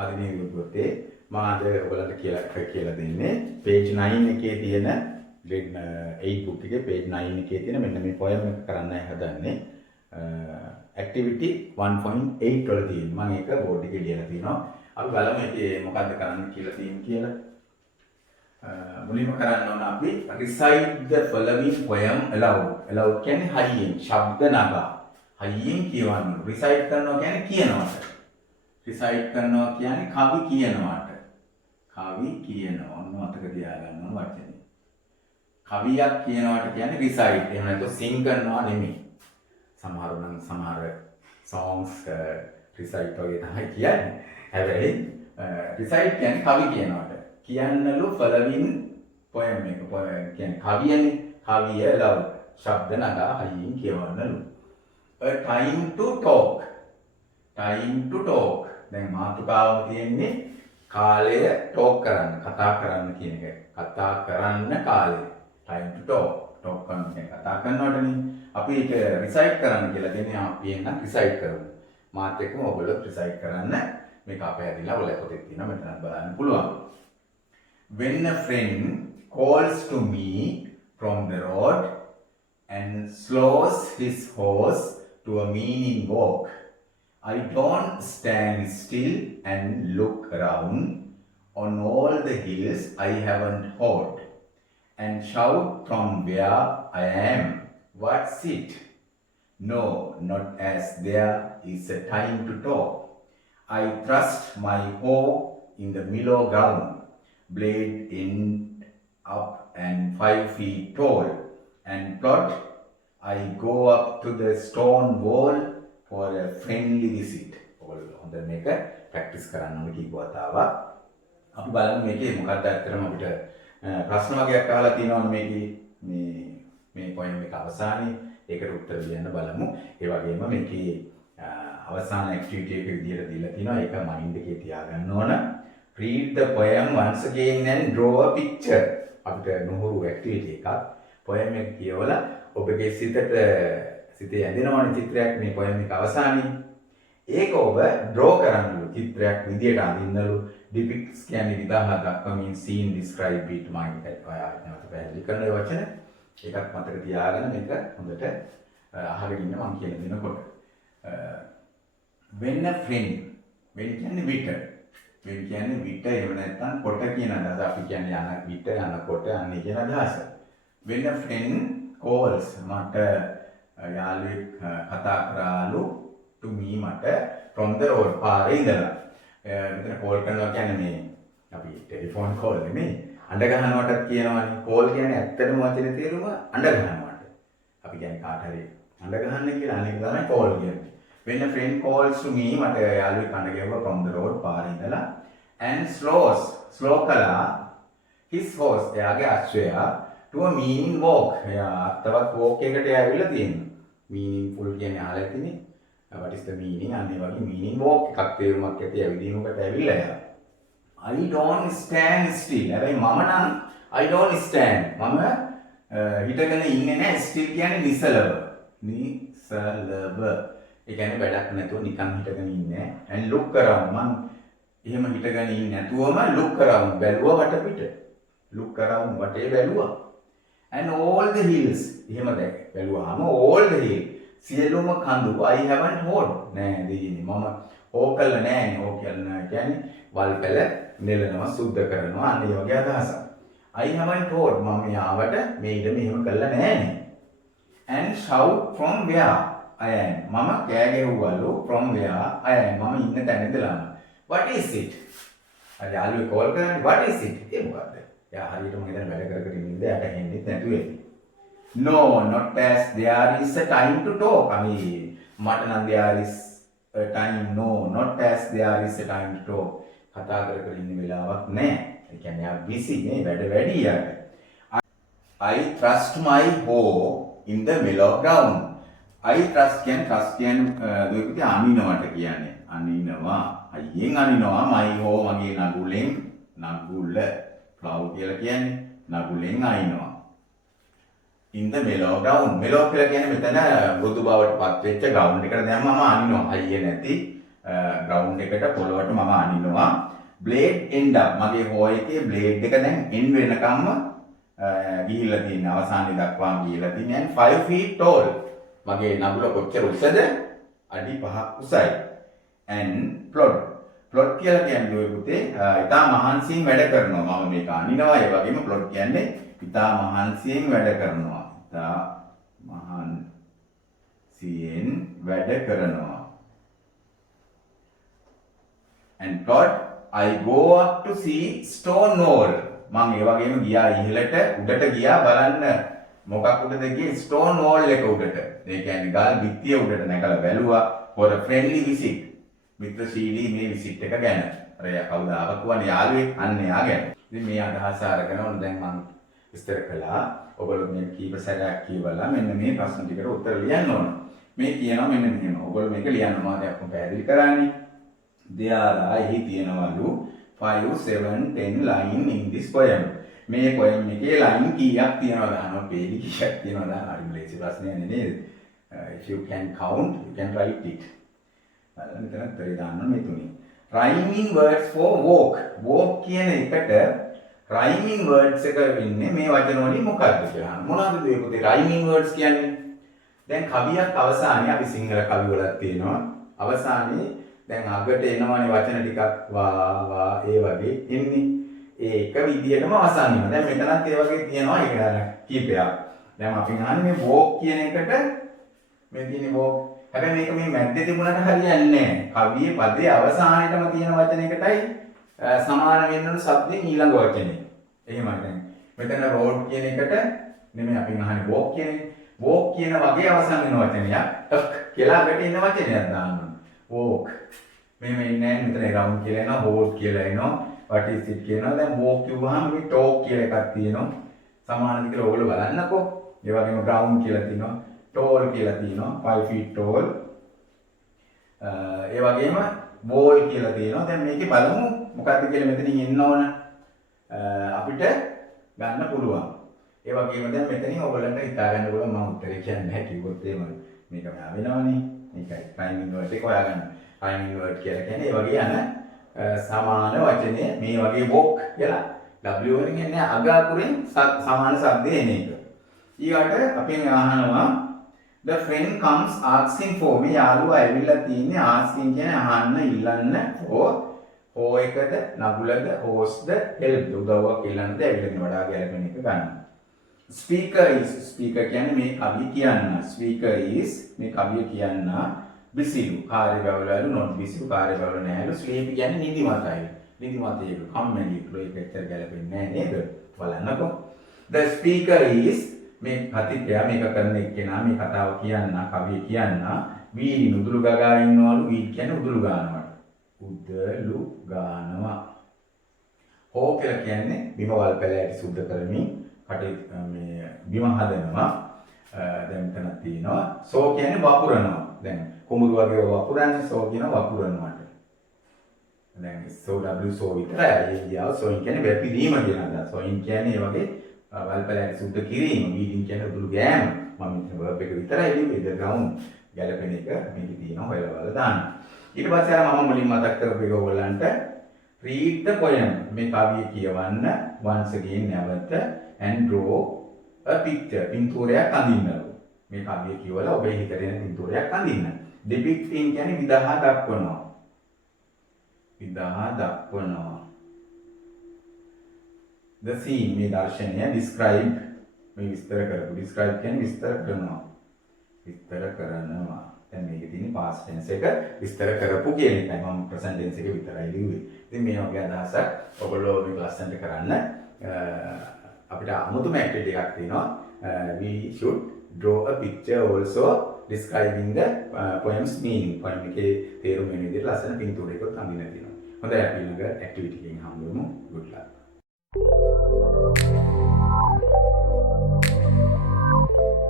ආධුනික පොතේ මම අද ඔයගලන්ට කියලා දෙන්නේ page 9 එකේ තියෙන grade 8 book එකේ page 9 එකේ තියෙන මෙන්න මේ poem එක කරන්නයි හදන්නේ. activity 1.8 වල තියෙන. මම ඒක board එකේ ලියලා තියෙනවා. අපි බලමු ඒකේ මොකද්ද කරන්න කියලා තියෙන්නේ කියලා. මුලින්ම කරන්න ඕන අපි recite the following poem aloud. aloud කියන්නේ හයියෙන් ශබ්ද නගා. හයියෙන් කියවන්න. recite කරනවා කියන්නේ කියනවාට. recite කරනවා කියන්නේ කවි කියනවාට. කවි කියනවා. ඔන්න මතක තියාගන්න ඕන වචනේ. කවියක් කියනවාට කියන්නේ recite. එහෙම නැත්නම් sing කරනවා නෙමෙයි. සමහර songs recite වගේ තමයි කියන්නේ. හැබැයි recite කියන්නේ කවි කියනවාට. කියන්නලු following poem එක. poem කියන්නේ කවියනේ. කවිය aloud. ශබ්ද නගා හයියෙන් කියවන්නලු. a time to talk. time to talk. දැන් මාතෘකාව තියෙන්නේ කාලය talk කරන්න, කතා කරන්න කියන එක. කතා කරන්න කාලය. time to talk. talk කරන එක කතා කරනවටනේ. අපි ඒක recite කරන්න කියලා දෙන්නේ අපි එන්න recite කරමු. මාත් එක්කම ඔයගොල්ලෝ recite කරන්න. මේක අපහැදිලා ඔයාලා පොතේ තියෙනවා මෙතනත් බලන්න පුළුවන්. When a friend calls to me from the road and slows his horse to a meaning walk, I don't stand still and look around on all the hills I haven't heard and shout from where I am, what's it? No, not as there is a time to talk. I thrust my hoe in the mellow ground, blade end up and 5 feet tall, and plot I go up to the stone wall for a friendly visit. ඔයගොල්ලෝ හොඳ මේක practice කරන්න ඕනේ කීප වතාවක්. අපි බලමු මේකේ මොකක්ද ඇත්තටම අපිට ප්‍රශ්න වගේක් අහලා තියෙනවනේ මේකේ මේ පොයින්ට් එක අවසානයේ ඒකට උත්තර දෙන්න බලමු. ඒ වගේම මේකේ අවසාන ඇක්ටිවිටි එක විදියට දීලා තිනවා. ඒක මයින්ඩ් එකේ තියාගන්න ඕන. Read the poem once again and draw a picture. අපිට නුහුරු ඇක්ටිවිටි එකක්. poem එක කියවලා ඔබගේ සිතේ ඇඳෙනවනේ චිත්‍රයක් මේ poem එක අවසානයේ. ඒක ඔබ draw කරන්නලු චිත්‍රයක් විදියට අඳින්නලු. depicts කියන්නේ විදාහ දක්වමින් scene describe it mind එක නැවත පැහැදිලි කරන වචන. ඒකත් මතක තියාගෙන මේක හොඳට අහගෙන ඉන්න මම කියලා දෙනකොට. when a friend when කියන්නේ විට when කියන්නේ විට එහෙම නැත්නම් කොට කියන අදහස අපි කියන්නේ යන විට යනකොට අන්නේ කියන අදහස. when a friend calls මට යාළුවෙක් කතා කරාලු to me මට from the road පාරේ ඉඳලා. මෙතන call කරනවා කියන්නේ මේ අපි ටෙලිෆෝන් call නෙමෙයි. අඬ ගහනවටත් කියනවනේ. call කියන්නේ ඇත්තටම වචනේ තේරුම අඬ ගහනවට. අපි කියන්නේ කාට හරි අඬ ගහන්න කියලා අනේක තමයි call කියන්නේ. When a friend calls to me මට යාළුවෙක් අඬ ගැහුවා from the road පාරේ ඉඳලා and slow කළා his horse එයාගේ අශ්වය to a meaning walk. එයා අර්ථවත් walk එකකට ඇවිල්ලා තියෙනවා. meaningful කියන්නේ අහලා තියෙන්නේ. what is the meaning? අනේ වගේ meaning walk එකක් තේරුමක් ඇති ඇවිදීමකට ඇවිල්ලා එයා. I don't stand still. හැබැයි මම නම් I don't stand. මම හිටගෙන ඉන්නේ නැහැ. still කියන්නේ නිසලව. නිසලව. ඒ කියන්නේ වැඩක් නැතුව නිකන් හිටගෙන ඉන්නේ. and look around. මම එහෙම හිටගෙන ඉන්නේ නැතුවම look around. බැලුවා වටපිට. look around වටේ බැලුවා. and all the hills. එහෙම බැලුවාම all the hills. සියලුම කඳු I haven't heard. නෑ දෙන්නේ. මම ඕකල නෑනේ. ඕකල නෑ කියන්නේ වල්පැල නෙලනවා සුද්ධ කරනවා අන්න ඒ වගේ අදහසක්. I haven't heard. මම යාවට මේ ඉඩම එහෙම කළා නෑනේ. and shout from where I am. මම කෑ ගැහුවලු from where I am. මම ඉන්න තැන ඉඳලා. what is it? අර යාළුවෙක් කෝල් කරන්නේ what is it? ඒ මොකද්ද? යා හරියටම හිතන වැඩ කර කර ඉන්නේ යට හෙන්නේ නැතුව ඇති. no, not as there is a time to talk. අනේ මට නම් there is a time. no, not as there is a time to talk. කතා කර කර ඉන්න වෙලාවක් නැහැ. ඒ කියන්නේ ආ busy නේ වැඩ වැඩි යාට. I trust my hoe in the mellow ground. I trust කියන්නේ දුකිත අනිනවට කියන්නේ. අනිනවා. අයියෙන් අනිනවා my hoe මගේ නගුලෙන් නගුල. plow කියලා කියන්නේ නගුලෙන් අනිනවා. in the mellow ground. mellow කියලා කියන්නේ මෙතන මෘදු බවට පත් වෙච්ච ground එකට දැම්මම අනිනවා. අයිය නැති ground එකට පොළොවට මම අනිනවා. blade end up මගේ හෝ එකේ blade එක දැන් end වෙනකම්ම ගිහිල්ලා තියෙන අවසානයේ දක්වාම ගිහිල්ලා තියෙන and 5 feet tall මගේ නගුල කොච්චර උසද අඩි 5ක් උසයි and plot කියලා කියන්නේ ඔය පුතේ ඉතා මහන්සියෙන් වැඩ කරනවා මම මේක අනිනවා ඒ වගේම plot කියන්නේ ඉතා මහන්සියෙන් වැඩ කරනවා ඉතා මහන්සියෙන් වැඩ කරනවා and plot I go up to see stone wall මම ඒ වගේම ගියා ඉහළට උඩට ගියා බලන්න මොකක් උඩද ගියේ stone wall එක උඩට ඒ කියන්නේ ගල් බිත්තිය උඩට නැගලා බැලුවා for a friendly visit මිත්‍රශීලී මේ විසිට් එක ගැන අර කවුද ආවකුවනේ යාළුවෙක් අන්න එයා ගැන ඉතින් මේ අදහස අරගෙන ඕන දැන් මම විස්තර කළා ඔයගොල්ලෝ මේ කීප සැරයක් කියවලා මෙන්න මේ ප්‍රශ්න ටිකට උත්තර ලියන්න ඕන මේ කියනවා මෙන්න මෙහෙම ඔයගොල්ලෝ මේක ලියන්න ඕනද අපි පැහැදිලි කරන්නේ there එහි තියෙනවලු 5 7 10 line in this poem මේ poem එකේ line කීයක් තියෙනවද අහනවා පේජ් කීයක් තියෙනවද හරි ලේසි ප්‍රශ්නයක් නේද if you can count you can write it මෙතන උත්තරේ දාන්න මේ තුනේ rhyming words for walk කියන එකට rhyming words එක වෙන්නේ මේ වචන වලින් මොකක්ද කියලා අහනවා මොනවද මේ පුතේ rhyming words කියන්නේ දැන් කවියක් අවසානයේ අපි සිංහල කවි වලක් තියෙනවා අවසානයේ දැන් අගට එනවනේ වචන ටිකක් වා ඒ වගේ එන්නේ ඒක විදියටම අවසන් වෙනවා දැන් මෙතනත් ඒ වගේ තියෙනවා ඒක කීපයක් දැන් අපි අහන්නේ මේ walk කියන එකට මේ තියෙන walk හැබැයි මේක මේ මැද්දේ තිබුණාට හරියන්නේ නැහැ කවියේ පදයේ අවසානයේටම තියෙන වචනයකටයි සමාන වෙන්න ඕන શબ્දයෙන් ඊළඟ වචනේ එහෙමයි දැන් මෙතන road කියන එකට නෙමෙයි අපි අහන්නේ walk කියන වගේ අවසන් වෙන වචනයක් කියලා අගට එන වචනයක් දාන්න walk මේ ඉන්නේ මෙතන round කියලා එනවා hold කියලා එනවා what is it කියනවා දැන් walk කිව්වහම මේ talk කියලා එකක් තියෙනවා සමාන විදිහට ඔයගොල්ලෝ බලන්නකෝ ඒ වගේම ground කියලා තියෙනවා tall කියලා තියෙනවා 5 feet tall ඒ වගේම boy කියලා තියෙනවා දැන් මේකේ බලමු මොකක්ද කියලා මෙතනින් එන්න ඕන අපිට ගන්න පුළුවන් ඒ වගේම දැන් මෙතනින් ඔයගොල්ලන්ට හිතා ගන්න පුළුවන් මම උත්තරේ කියන්නේ නැහැ කිව්වොත් එහෙම මේක මෙහා වෙනවනේ මේකයි rhyming word එක හොයාගන්න rhyming word කියලා කියන්නේ ඒ වගේ යන සමාන වචනේ මේ වගේ walk කියලා w වලින් එන්නේ අග අකුරෙන් සමාන શબ્දේ එන එක ඊට අපි අහනවා the friend comes asking for මේ යාළුවා ඇවිල්ලා තින්නේ asking කියන්නේ අහන්න ඉල්ලන්න for එකද නගුලද hostද help උදව්වක් ඉල්ලන්නද ඇවිල්ලා වඩා ගැලපෙන එක ගන්න speaker කියන්නේ මේ කවිය කියන්න speaker is මේ කවිය කියන්න බිසිලු කාර්යබහුලවලු not බිසිලු කාර්යබහුල නැහැලු sleep කියන්නේ නිදිමතයි නිදිමතේ කම්මැලි ඒක ඇත්තට ගැලපෙන්නේ නැහැ නේද බලන්නකෝ the speaker is මේ කතිකයා මේක කරන එක්කෙනා මේ කතාව කියන්න කවිය කියන්න වීඩි උදුළු ගගා ඉන්නවලු වීඩ් කියන්නේ උදුළු ගන්නවා උදුළු ගන්නවා හෝ කියලා කියන්නේ බිම වල් පැලෑටි සුද්ධ කරමින් මේ බිම හදනවා දැන් මෙතන තියෙනවා සෝ කියන්නේ වපුරනවා දැන් කුඹුරු වගේ වපුරන්නේ සෝ කියන වපුරනවාට දැන් සෝ w සෝ විතරයි කියව සෝ කියන්නේ වැපිරීම කියන අදහස සෝ කියන්නේ ඒ වගේ වල්පලෑටි සුද්ධ කිරීම වීඩින් කියන්නේ උදුළු ගෑම මම මෙතන verb එක විතරයි ලියුවේ the ground ගැලපෙන එක මේකේ තියෙනවා හොයලා බලලා දාන්න ඊට පස්සේ අර මම මුලින්ම මතක් කරපු එක ඔයගොල්ලන්ට read the poem මේ කවිය කියවන්න once again නැවත and draw a picture පින්තූරයක් අඳින්නලු මේ කවිය කියවලා ඔබේ හිතට එන පින්තූරයක් අඳින්න depicting කියන්නේ විදහා දක්වනවා the scene මේ දර්ශනය describe මේ විස්තර කරපු describe කියන්නේ විස්තර කරනවා දැන් මේකේ තියෙන past tense එක විස්තර කරපු කියන එකයි මම present tense එක විතරයි ලියුවේ ඉතින් මේ වගේ අදහසක් ඔයගොල්ලෝ මේ class එකට කරන්න අපිට අමුතුම activity එකක් තියෙනවා we should draw a picture also describing the poem's meaning poem එකේ තේරුම වෙන විදිහට ලස්සන පින්තූරයකට අඳින්න තියෙනවා හොඳයි අපි ළඟ activity එකකින් හම්බෙමු good luck Thank you.